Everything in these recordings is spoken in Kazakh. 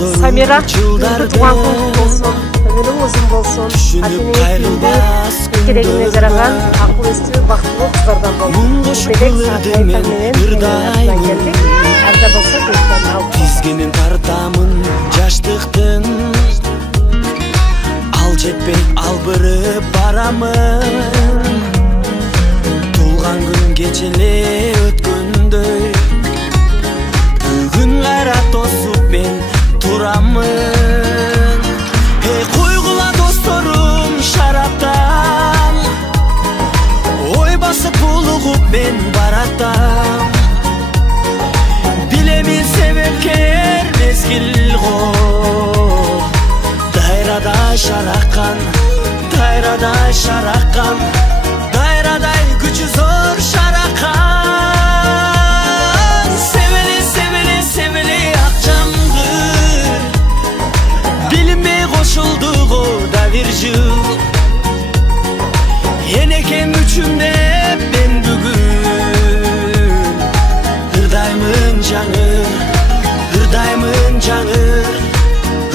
Samira, бүгінгі туған күн болсын, өмірің ұзын болсын, әтенің екеуінде керегіне жараған, ақыл есті бақытлы қыздардан болсын. Белек сағайтарменен менің атынан келдік, әлде болса көптен алып. Тізгенін тартамын жаштықтың, ал жетпей албырып барамын. Туған күн кечеле өткөндөй, бүгін қара тосып мен турамын. Қойғыла досторым шараптан, ой басып булығып мен баратам. Білемін себепкер мезгіл ғой, дайрадай шараққан, дайрадай шараққан, дайрадай күші зор шараққан. Севеле, севеле, севеле ақчамғыр, білінбей қошылды ғода бір жыл. Енекем үшімде мен бүгін ырдаймын жаңыр, ырдаймын жаңыр,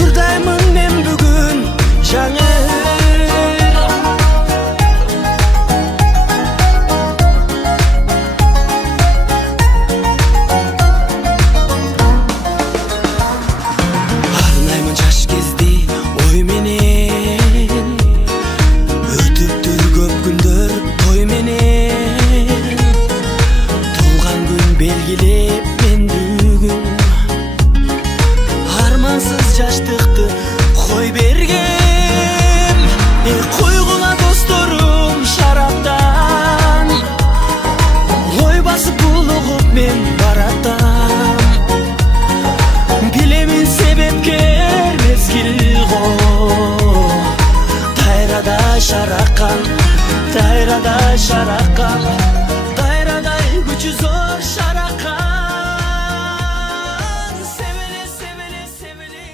ырдаймын мен бүгін жаңыр. Арнаймын жаш кезде ойменен, өтіптір көп күндер тойменен. Туған күн белгілеп мен бүгін армансыз жаштықты қой бергем. Қойғыла досторым шараптан, ой басып булығып мен баратам. Білемін себепкер мезгіл ғой, дайрадай шараққан, дайрадай шараққан, дайрадай күші зор шараққан. Севеле, севеле, севеле.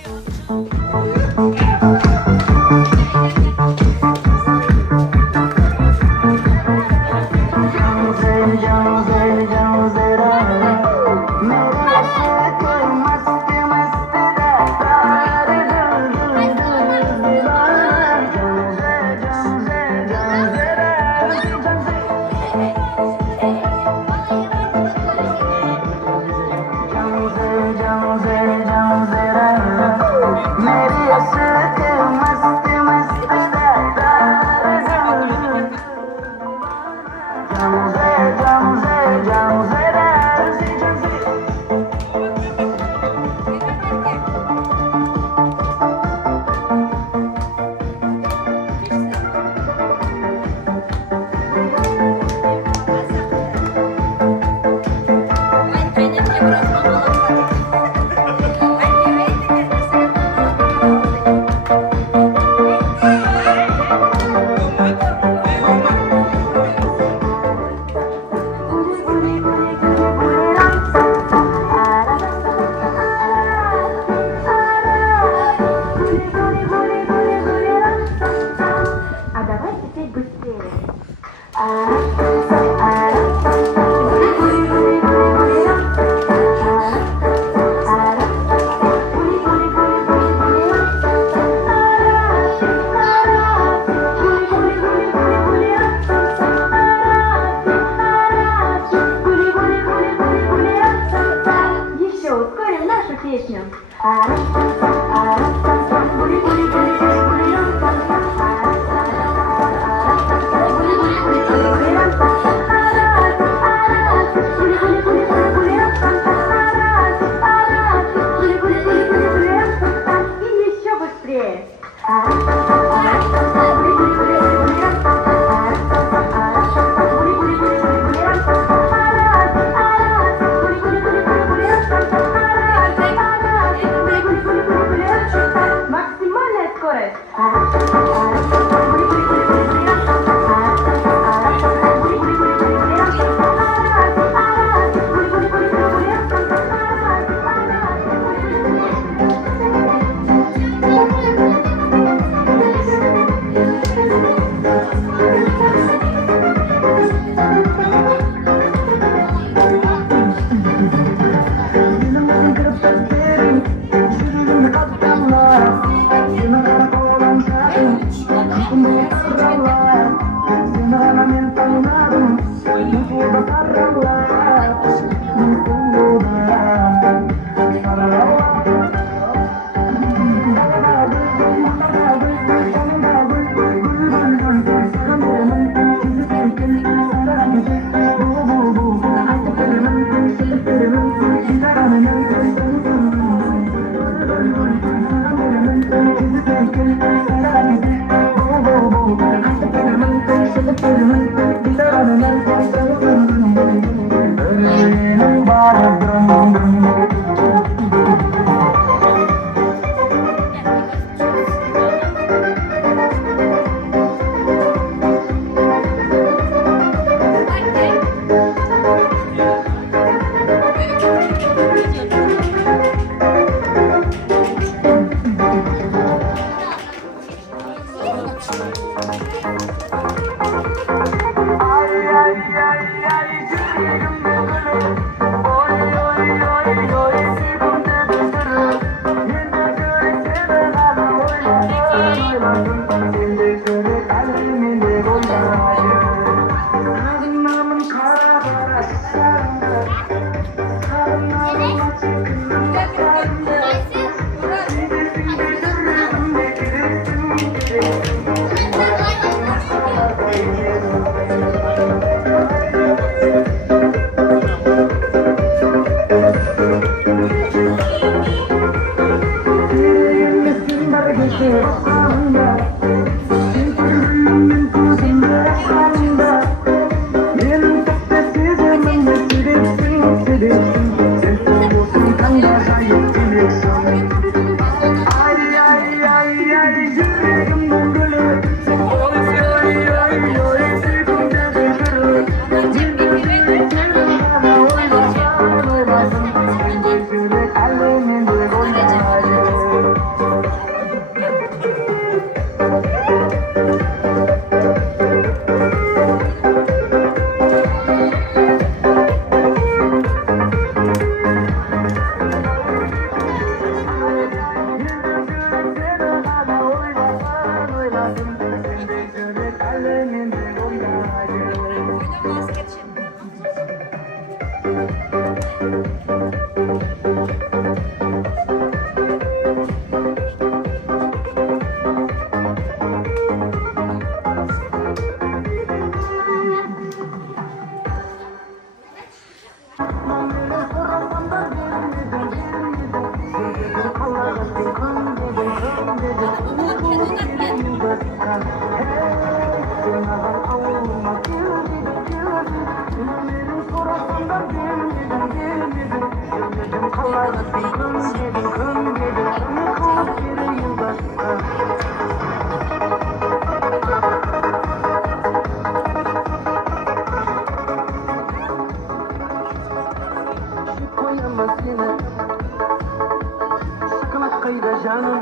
Canım,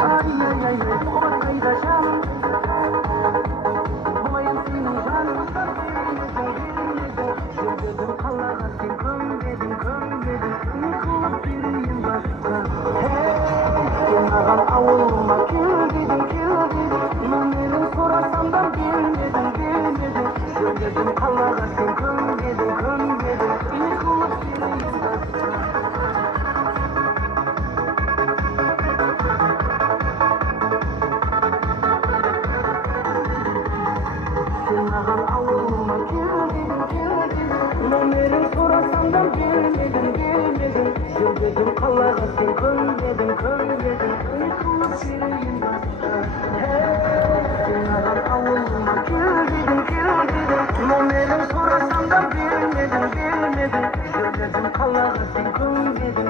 ay ay ay, o kayda canım. Boyun senin canım, şirketim kalağa sen kömbedim, yıkılıp biriyim başka. Hey, yanağım avulma, kül dedim, numarayı sorasam da bilmedim. Şirketim kalağa sen kömbedim, yıkılıp biriyim başka. Numarayı sorasam da bilmedim. Şirketim kalağa sen kömbedim, yıkılıp biriyim başka. Hey, yanağım avulma, kül dedim, numarayı sorasam da bilmedim. Şirketim kalağa sen kömbedim,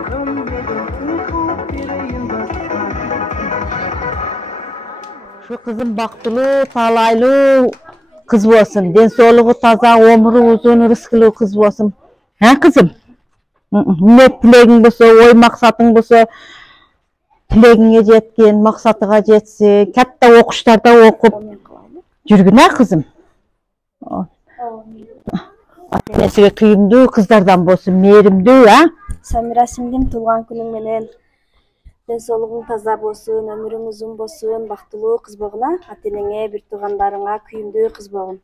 yıkılıp biriyim başka. Şu kızım baktılı, talaylı kız olsun. Densoluğu taza, omuru uzun, rızkılı kız olsun. Ha kızım? Ne tilegin bolsa, oy maksatın bolsa, tilegine jetken, maksatıga jetsin, katta okuşlarda okup жүрgün ha kızım? Ata-enesiga kıyımdуу kızlardan bolsun, mээримдүү ha? Samira singlim tуулган күнүң менен денсаулыгың таза болсун, өмүрүң узун болсун, бактылуу кыз болгуна, ата-энеңе, бир туугандарыңа күйүмдүү кыз болгун.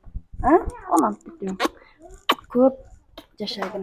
Көп жашагын.